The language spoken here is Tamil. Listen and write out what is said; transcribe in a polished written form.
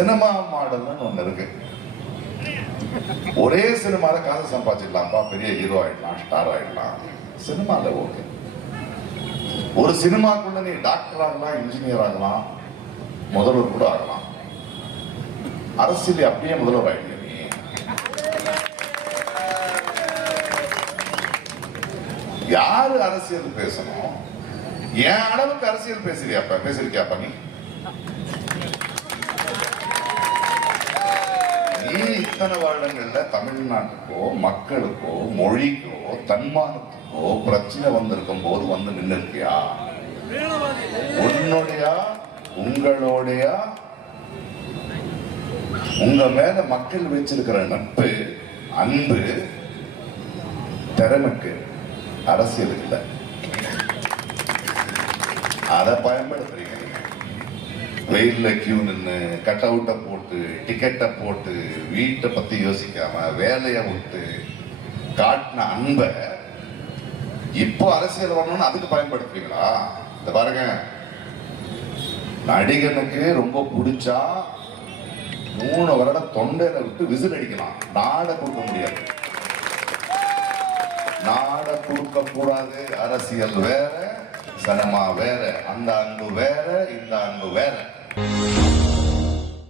சினிமா மாடல்னு ஒண்ணு இருக்கு. ஒரே சினிமால காசு சம்பாதிச்சிடலாம்ப்பா, பெரிய ஹீரோ ஆயிடலாம், ஸ்டார் ஆயிடலாம். சினிமால ஓகே. ஒரு சினிமாக்குள்ள நீ டாக்டர் ஆகலாம், இன்ஜினியர் ஆகலாம், முதல்வர் கூட ஆகலாம். அரசியல் அப்படியே முதல்வர் ஆயிடுங்க. நீ யாரு அரசியல் பேசணும்? என் அளவுக்கு அரசியல் பேசிருக்கியாப்பா நீ? நீ இத்தனை வருடங்கள்ல தமிழ்நாட்டுக்கோ, மக்களுக்கோ, மொழிக்கோ, தன்மானத்துக்கோ பிரச்சனை வந்திருக்கும் போது வந்து நின்று இருக்கியா? உன்னுடைய, உங்களுடைய, உங்க மேல மக்கள் வச்சிருக்கிற நட்பு, அன்பு, திறமைக்கு, அரசியல் இல்லை. அதை பயன்படுத்துறீங்க. வெயில்ல கியூ நின்று கட் அவுட்டை போட்டு, டிக்கெட்டை போட்டு, வீட்டை பத்தி யோசிக்காம வேலையை விட்டு காட்டின அன்பை இப்போ அரசியல் வரணும்னு அதுக்கு பயன்படுத்துவீங்களா? இந்த பாருங்க, நடிகனுக்கு ரொம்ப பிடிச்சா 3 வருடம் தொண்டையில விட்டு விசில் அடிக்கலாம், நாட கொடுக்க முடியாது. நாட கொடுக்க கூடாது. அரசியல் வேற, சினிமா வேற. அந்த அன்பு வேற, இந்த அன்பு வேற.